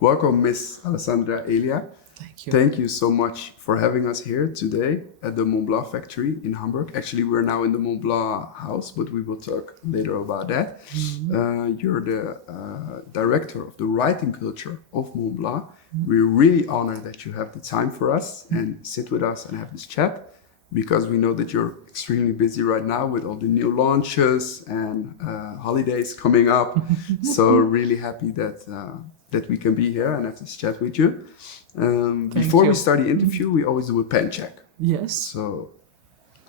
Welcome, Miss Alessandra Elia. Thank you. Thank you so much for having us here today at the Montblanc factory in Hamburg. Actually, we're now in the Montblanc house, but we will talk later about that. You're the director of the writing culture of Montblanc. We're really honored that you have the time for us and sit with us and have this chat, because we know that you're extremely busy right now with all the new launches and holidays coming up. So really happy that we can be here and have this chat with you. Before we start the interview, we always do a pen check. Yes. So,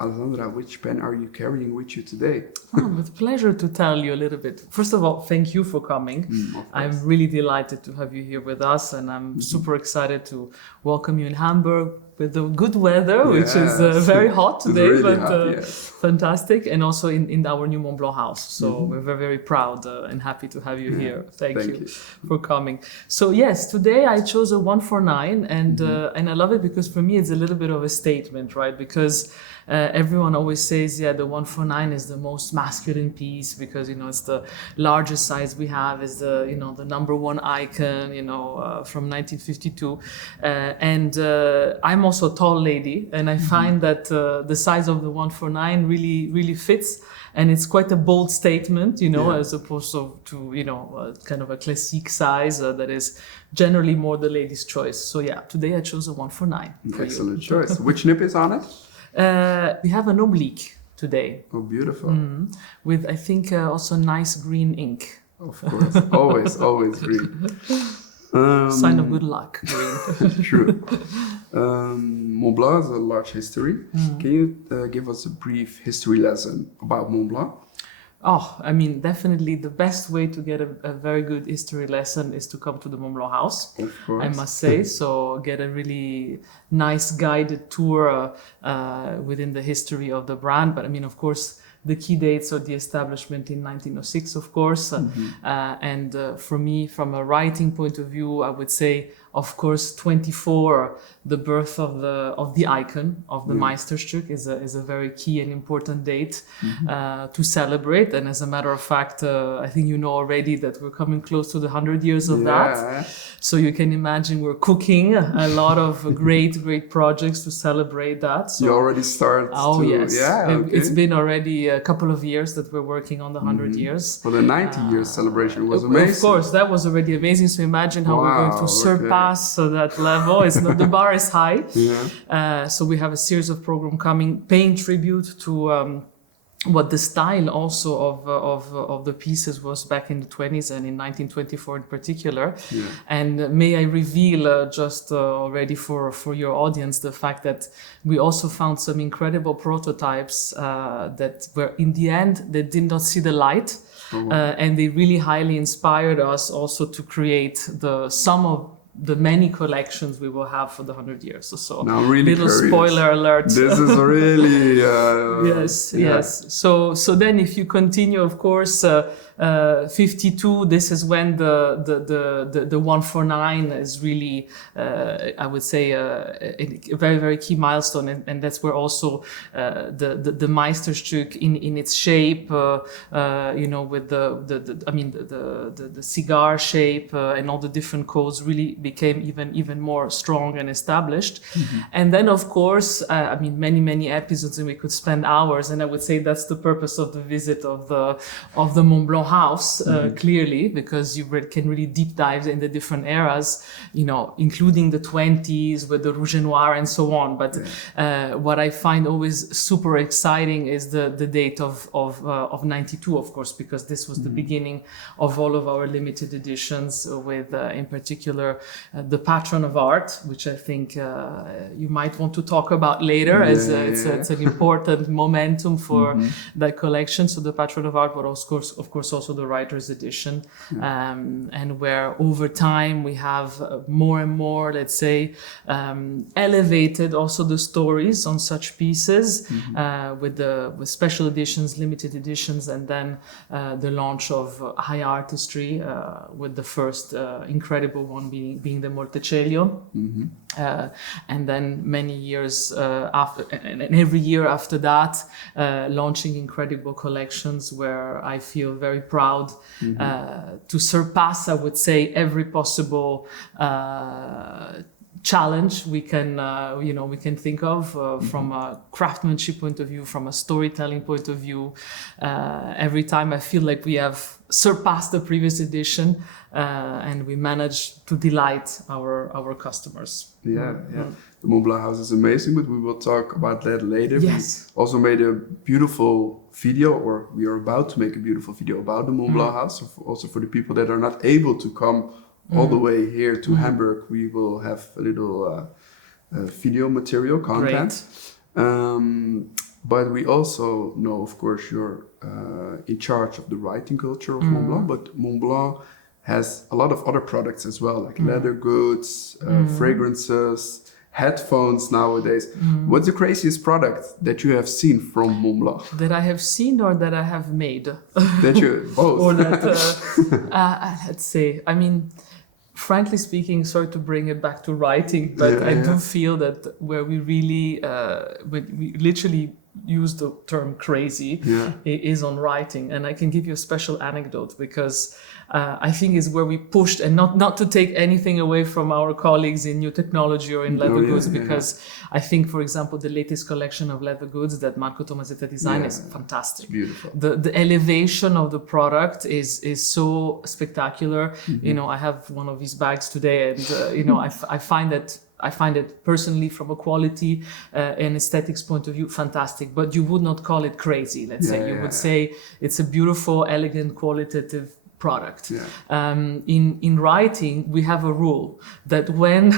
Alessandra, which pen are you carrying with you today? With pleasure to tell you a little bit. First of all, thank you for coming. I'm really delighted to have you here with us, and I'm super excited to welcome you in Hamburg with the good weather, which is very hot today, really but hot, fantastic, and also in our new Montblanc house. So we're very, very proud and happy to have you here. Thank you for coming. So yes, today I chose a 149, and I love it because for me it's a little bit of a statement, right? Because everyone always says, the 149 is the most masculine piece because, it's the largest size we have, is the, the number one icon, from 1952. And I'm also a tall lady, and I find that the size of the 149 really, really fits. And it's quite a bold statement, as opposed to kind of a classic size that is generally more the lady's choice. So today I chose a 149. Excellent choice. Which nib is on it? We have an oblique today. Oh, beautiful. With, I think, also nice green ink. Of course, always green. Sign of good luck, green. True. Montblanc has a large history. Can you give us a brief history lesson about Montblanc? Definitely the best way to get a very good history lesson is to come to the Montblanc house, of course. I must say. So get a really nice guided tour within the history of the brand. But of course, the key dates are the establishment in 1906, of course. And for me, from a writing point of view, I would say, of course, 24, the birth of the icon of the Meisterstück is a very key and important date to celebrate. And as a matter of fact, I think you know already that we're coming close to the 100 years of that. So you can imagine we're cooking a lot of great projects to celebrate that. So, you already start. Yes. It's been already a couple of years that we're working on the 100 years. Well, the 90 years celebration was amazing. Of course, that was already amazing. So imagine how we're going to surpass that level. It's not, the bar is high. So we have a series of programs coming, paying tribute to what the style also of the pieces was back in the 20s and in 1924 in particular. And may I reveal just already for your audience the fact that we also found some incredible prototypes that were in the end, they did not see the light. And they really highly inspired us also to create some of the many collections we will have for the 100 years. So now I'm really little curious. Spoiler alert. This is really yes. So then if you continue, of course, 52, this is when the 149 is really, I would say, a very, very key milestone. And that's where also the Meisterstück in its shape, with the cigar shape and all the different codes really became even more strong and established. And then, of course, many episodes, and we could spend hours. And I would say that's the purpose of the visit of the Montblanc house, clearly, because you can really deep dive in the different eras, including the 20s with the Rouge et Noir and so on. But what I find always super exciting is the date of 92, of course, because this was the beginning of all of our limited editions with, in particular, the Patron of Art, which I think you might want to talk about later, as it's an important momentum for that collection. So the Patron of Art, but of course also the Writer's Edition, and where over time we have more and more, let's say, elevated also the stories on such pieces with special editions, limited editions, and then the launch of high artistry with the first incredible one being the Monticello. And then many years after, and every year after that, launching incredible collections where I feel very proud to surpass, I would say, every possible challenge we can we can think of from a craftsmanship point of view, from a storytelling point of view. Every time I feel like we have surpassed the previous edition and we managed to delight our customers. Yeah. The Montblanc house is amazing, but we will talk about that later. Yes. We also made a beautiful video, or we are about to make a beautiful video about the Montblanc house. So also for the people that are not able to come all the way here to Hamburg, we will have a little video material content. But we also know, of course, you're in charge of the writing culture of Montblanc, but Montblanc has a lot of other products as well, like leather goods, fragrances, headphones nowadays. What's the craziest product that you have seen from Montblanc? That I have seen or that I have made? That you, both. Or that, let's say, I mean, frankly speaking, sorry to bring it back to writing, but I do feel that where we really, we literally use the term crazy is on writing. And I can give you a special anecdote because I think is where we pushed, and not to take anything away from our colleagues in new technology or in leather goods, because I think, for example, the latest collection of leather goods that Marco Tomasetta designed is fantastic. It's beautiful. The elevation of the product is so spectacular. You know, I have one of these bags today, and you know, I find it personally, from a quality and aesthetics point of view, fantastic. But you would not call it crazy. Let's say you would say it's a beautiful, elegant, qualitative product. In writing, we have a rule that when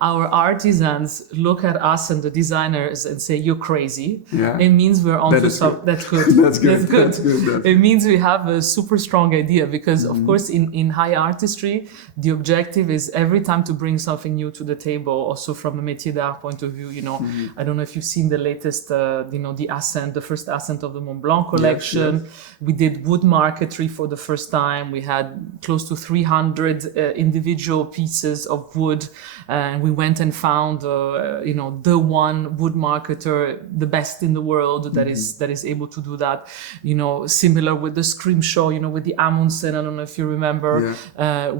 our artisans look at us and the designers and say you're crazy, it means we're onto something. That's good. That's good. It means we have a super strong idea, because of course in high artistry the objective is every time to bring something new to the table. Also from a métier d'art point of view, you know, I don't know if you've seen the latest the Ascent, the first Ascent of the Montblanc collection. We did wood marquetry for the first time. We had close to 300 individual pieces of wood, and we went and found the one wood marketer, the best in the world, that is able to do that. You know, similar with the Scream Show, you know, with the Amundsen, I don't know if you remember,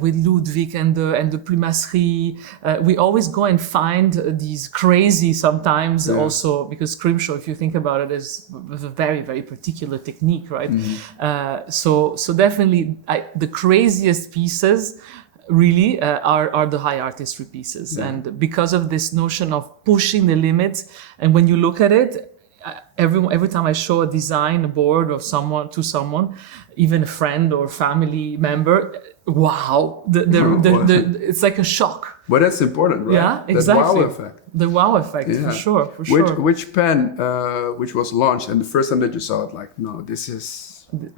with Ludwig and the Plumasserie. We always go and find these crazy sometimes also, because Scream Show, if you think about it, is a very, very particular technique, right? So definitely the craziest pieces really are the high artistry pieces. And because of this notion of pushing the limits, and when you look at it, every time I show a design, a board of someone, even a friend or family member, wow, it's like a shock. But that's important, right? Yeah, exactly. That wow effect. The wow effect, for sure. Which pen, which was launched, and the first time that you saw it, like, no,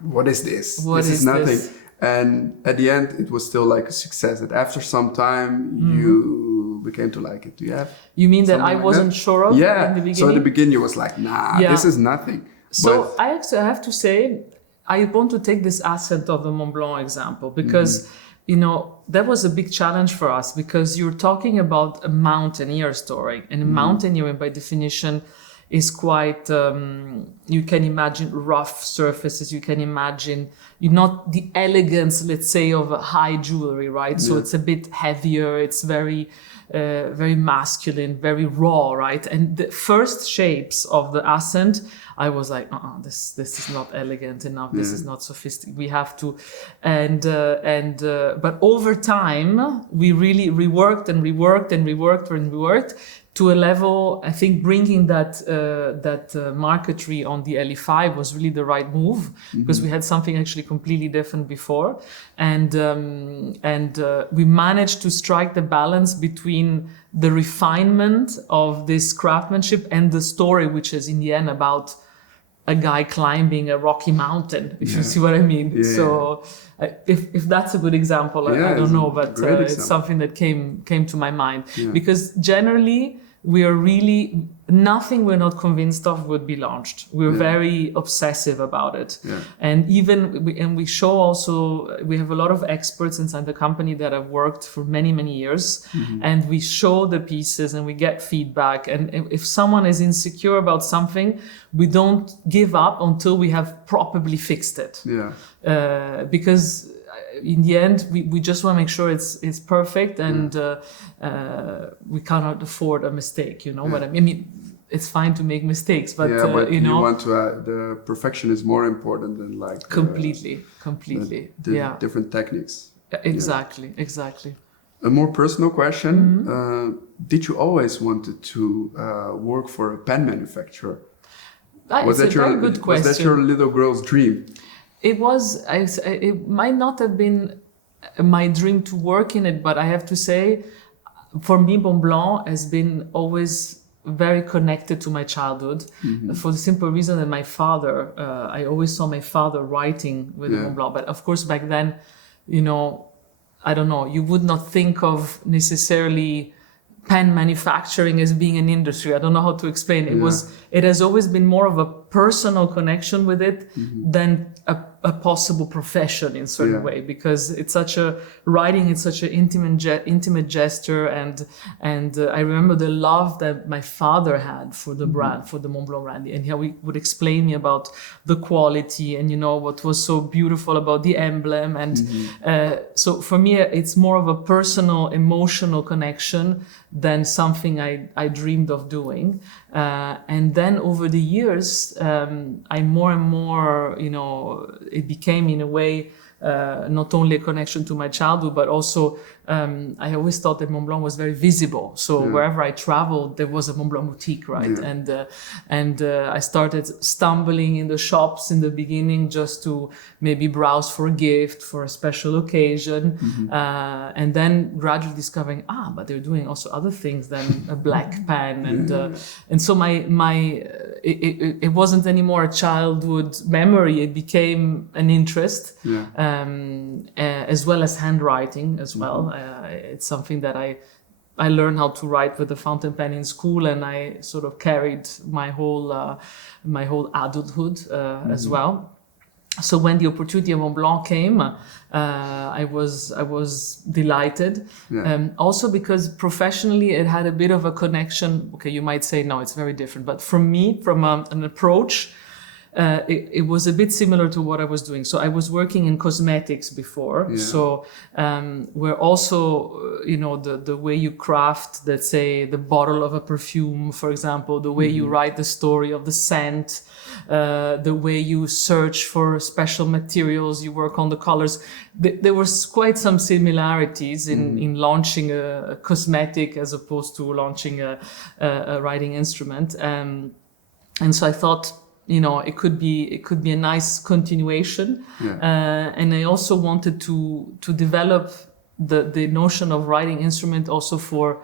what is this? This is nothing. This? And at the end, it was still like a success. And after some time, you became to like it. Do you have? You mean that I wasn't sure of in the beginning? So at the beginning, you was like, nah, this is nothing. So I have to say, I want to take this Ascent of the Montblanc example, because you know, that was a big challenge for us, because you're talking about a mountaineer story, and mountaineering by definition is quite, you can imagine rough surfaces, you can imagine not the elegance, let's say, of high jewelry, right? So it's a bit heavier, it's very masculine, very raw, right? And the first shapes of the Ascent, I was like, this is not elegant enough. This is not sophisticated. We have to, but over time we really reworked to a level. I think bringing that marquetry on the LE5 was really the right move, because we had something actually completely different before, and we managed to strike the balance between the refinement of this craftsmanship and the story, which is in the end about a guy climbing a rocky mountain, if you see what I mean. So if that's a good example, I don't know, but it's something that came to my mind. Because generally we are really, nothing we're not convinced of would be launched. We're very obsessive about it. Yeah. And we show also, we have a lot of experts inside the company that have worked for many, many years. And we show the pieces and we get feedback. And if someone is insecure about something, we don't give up until we have properly fixed it. Yeah. Because in the end, we just want to make sure it's perfect, and we cannot afford a mistake. You know what I mean? It's fine to make mistakes, but but you know, want to the perfection is more important than like completely. the different techniques. Exactly. A more personal question: did you always wanted to work for a pen manufacturer? It's a very good question. Was that your little girl's dream? It was. It might not have been my dream to work in it, but I have to say, for me, Montblanc has been always very connected to my childhood, for the simple reason that my father, I always saw my father writing with Montblanc. But of course, back then, you know, I don't know, you would not think of necessarily pen manufacturing as being an industry. I don't know how to explain. It has always been more of a personal connection with it than a possible profession in certain way, because it's such a writing, it's such an intimate gesture, and I remember the love that my father had for the brand, for the Montblanc brand, and how he would explain me about the quality and, you know, what was so beautiful about the emblem, and so for me it's more of a personal, emotional connection than something I dreamed of doing. And then over the years, I more and more, you know, it became in a way not only a connection to my childhood, but also I always thought that Montblanc was very visible. So wherever I traveled, there was a Montblanc boutique, right? And I started stumbling in the shops in the beginning just to maybe browse for a gift, for a special occasion, and then gradually discovering, but they're doing also other things than a black pen, and so it wasn't anymore a childhood memory; it became an interest, as well as handwriting as well. It's something that I learned how to write with the fountain pen in school, and I sort of carried my whole adulthood as well. So when the opportunity of Montblanc came, I was delighted. Also because professionally it had a bit of a connection. Okay, you might say no, it's very different, but for me, from an approach, it was a bit similar to what I was doing. So I was working in cosmetics before. So where also, you know, the way you craft, let's say, the bottle of a perfume, for example, the way you write the story of the scent, the way you search for special materials, you work on the colors. There was quite some similarities in launching a cosmetic as opposed to launching a writing instrument. And so I thought, you know, it could be a nice continuation. And I also wanted to develop the notion of writing instrument also for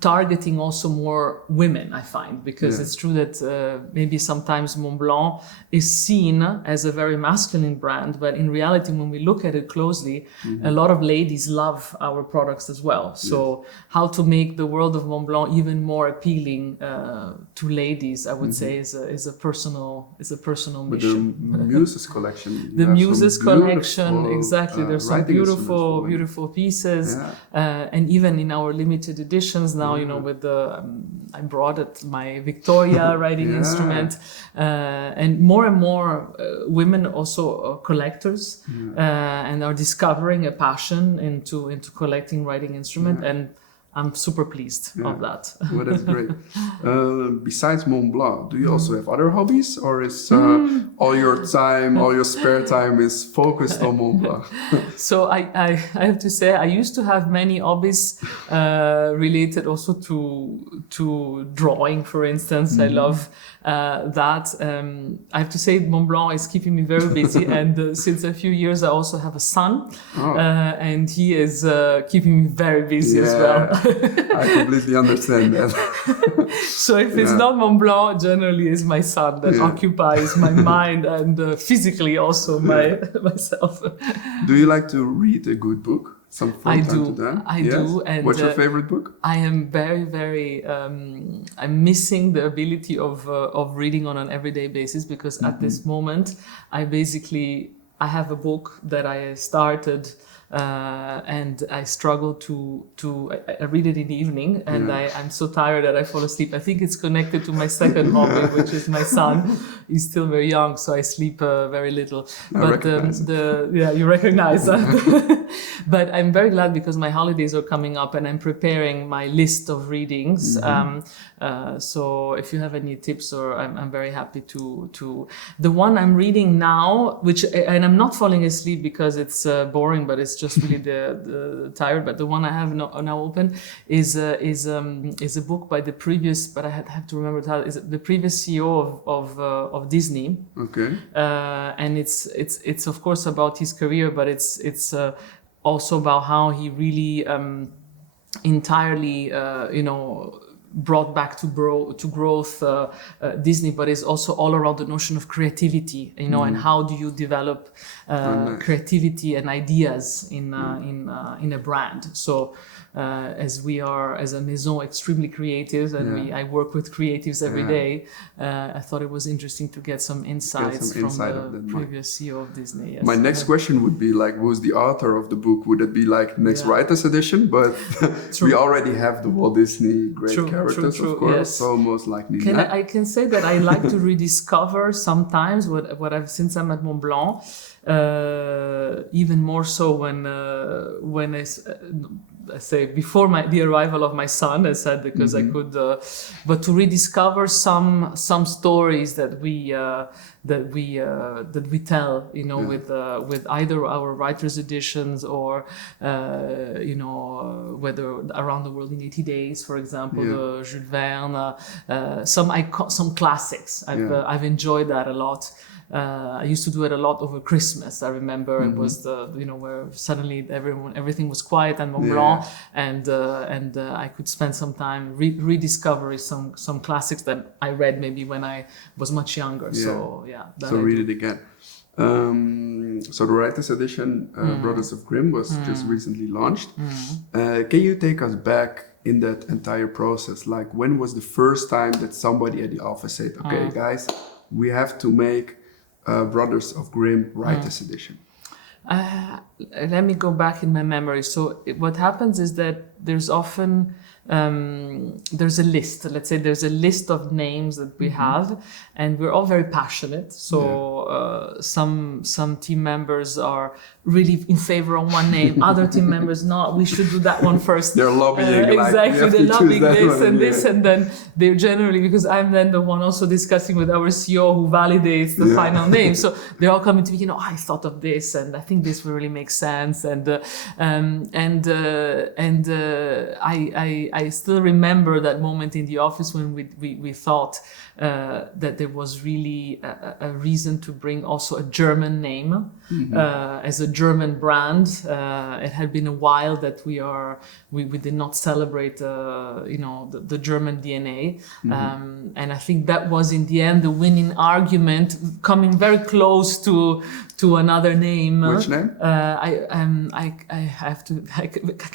targeting also more women, I find, because it's true that maybe sometimes Montblanc is seen as a very masculine brand, but in reality, when we look at it closely, a lot of ladies love our products as well. So how to make the world of Montblanc even more appealing to ladies, I would say, is a personal mission. With the Muses collection. The Muses collection, exactly. There's some beautiful pieces, and even in our limited editions now, you know, with the I brought it my Victoria writing instrument, and more women also are collectors, and are discovering a passion into collecting writing instrument, and I'm super pleased of that. Well, that's great. Besides Montblanc, do you also have other hobbies, or is all your time, all your spare time is focused on Montblanc? So I have to say, I used to have many hobbies related also to drawing, for instance. I love that. I have to say, Montblanc is keeping me very busy, and since a few years I also have a son, and he is keeping me very busy as well. I completely understand that. So if it's not Montblanc, generally it's my son that occupies my mind, and physically also myself. Do you like to read a good book? some fun time to them. I do. And what's your favorite book? I am very, I'm missing the ability of reading on an everyday basis, because at this moment, I have a book that I started, and I struggle I read it in the evening, and I'm so tired that I fall asleep. I think it's connected to my second hobby, which is my son. He's still very young, so I sleep very little. But you recognize that. But I'm very glad, because my holidays are coming up and I'm preparing my list of readings. So if you have any tips, or I'm very happy to. The one I'm reading now, and I'm not falling asleep because it's boring, but it's just really the tired. But the one I have now open is a book by the previous, but I have to remember the previous CEO of Disney. Okay. And it's of course about his career, but it's also about how he really entirely brought back to growth Disney, but it's also all around the notion of creativity, and how do you develop creativity and ideas in a brand. So as we are, as a maison, extremely creative, and I work with creatives every day, I thought it was interesting to get some insights from the previous CEO of Disney. Yes. My next question would be like, who's the author of the book? Would it be like next writer's edition? But we already have the Walt Disney great characters, of course, yes. So most likely I can say that I like to rediscover sometimes what I've, since I'm at Montblanc, even more so when I say before the arrival of my son, I said, because I could, but to rediscover some stories that we tell, with either our writers' editions or whether Around the World in 80 Days, for example, Jules Verne, some classics. I've enjoyed that a lot. I used to do it a lot over Christmas. I remember it was where suddenly everything was quiet at Montblanc, and I could spend some time rediscovering some classics that I read maybe when I was much younger. So so read it again. So the writers' edition, Brothers of Grimm, was just recently launched. Can you take us back in that entire process? Like, when was the first time that somebody at the office said, "Okay, guys, we have to make Brothers of Grimm writers' edition"? Let me go back in my memory. So what happens is that there's often there's a list. Let's say there's a list of names that we have, and we're all very passionate. So some team members are really in favor of one name. Other team members, no, we should do that one first. They're lobbying. Exactly, they're lobbying this and this, and then they're generally, because I'm then the one also discussing with our CEO who validates the final name. So they're all coming to me, I thought of this, and I think this will really make sense. I still remember that moment in the office when we thought that there was really a reason to bring also a German name as a German brand. It had been a while that we did not celebrate the German DNA, and I think that was in the end the winning argument, coming very close to another name. Which name? I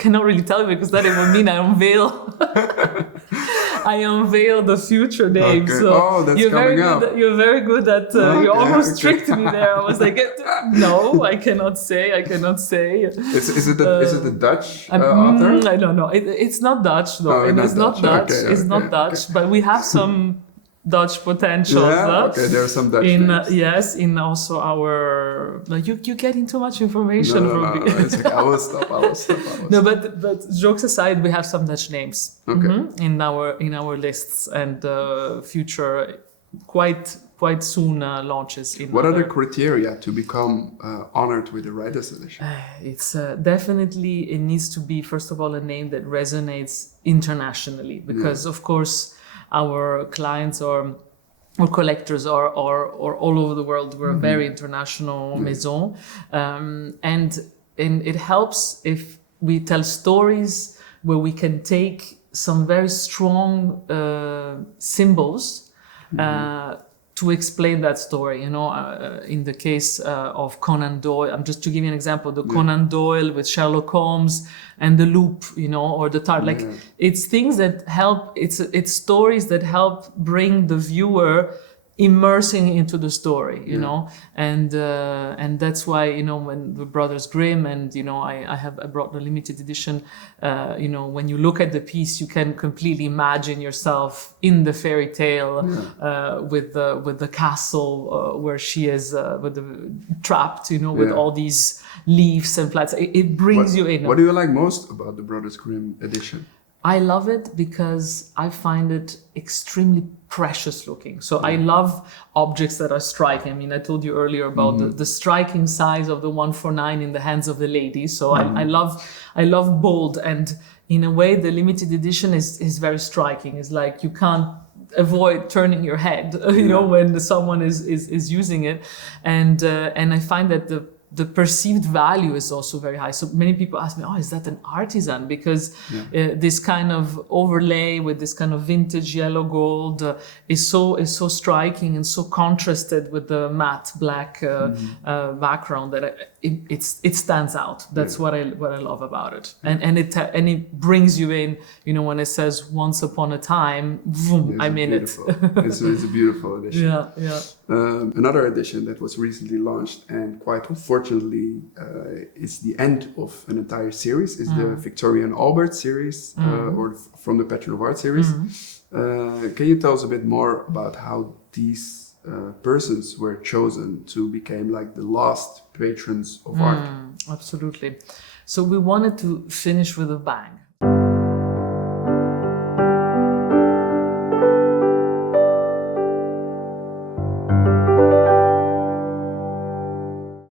cannot really tell you, because that it would mean I unveil the future name. Okay. So that's you're coming very up. good. You're very good at. You almost tricked me there. I was like, no, I cannot say. Is it the Dutch author? I don't know. It's not Dutch though. Oh, It's not Dutch. It's not Dutch. But we have some Dutch potentials. There are some Dutch names. Yes, in also our. Like you're getting too much information from me. It's okay. I will stop. No, but jokes aside, we have some Dutch names in our lists, and future quite soon launches. What are the criteria to become honored with the writers' edition? It's definitely, it needs to be, first of all, a name that resonates internationally, because of course our clients or collectors are all over the world. We're a very international maison, and it helps if we tell stories where we can take some very strong symbols to explain that story. You know, in the case of Conan Doyle, I'm just to give you an example, the Conan Doyle with Sherlock Holmes and the loop, you know, or the tart. Like it's things that help. It's stories that help bring the viewer immersing into the story, you know, and that's why, you know, when the brothers Grimm and, you know, I brought the limited edition, you know, when you look at the piece, you can completely imagine yourself in the fairy tale with the castle where she is trapped, you know, with all these leaves and plants. It brings you in. What do you like most about the Brothers Grimm edition? I love it because I find it extremely precious looking. So I love objects that are striking. I mean, I told you earlier about the striking size of the 149 in the hands of the lady. So I love bold, and in a way the limited edition is very striking. It's like you can't avoid turning your head, you know, when someone is using it, and I find that the perceived value is also very high. So many people ask me, oh, is that an artisan? Because this kind of overlay with this kind of vintage yellow gold is so striking and so contrasted with the matte black background that it stands out. That's what I love about it. And it brings you in, you know, when it says once upon a time, boom, I'm in it. It's a beautiful edition. Yeah. Another edition that was recently launched, and quite unfortunately it's the end of an entire series, is the Victoria and Albert series, or from the Patron of Art series. Can you tell us a bit more about how these persons were chosen to become like the last patrons of art? Absolutely. So we wanted to finish with a bang.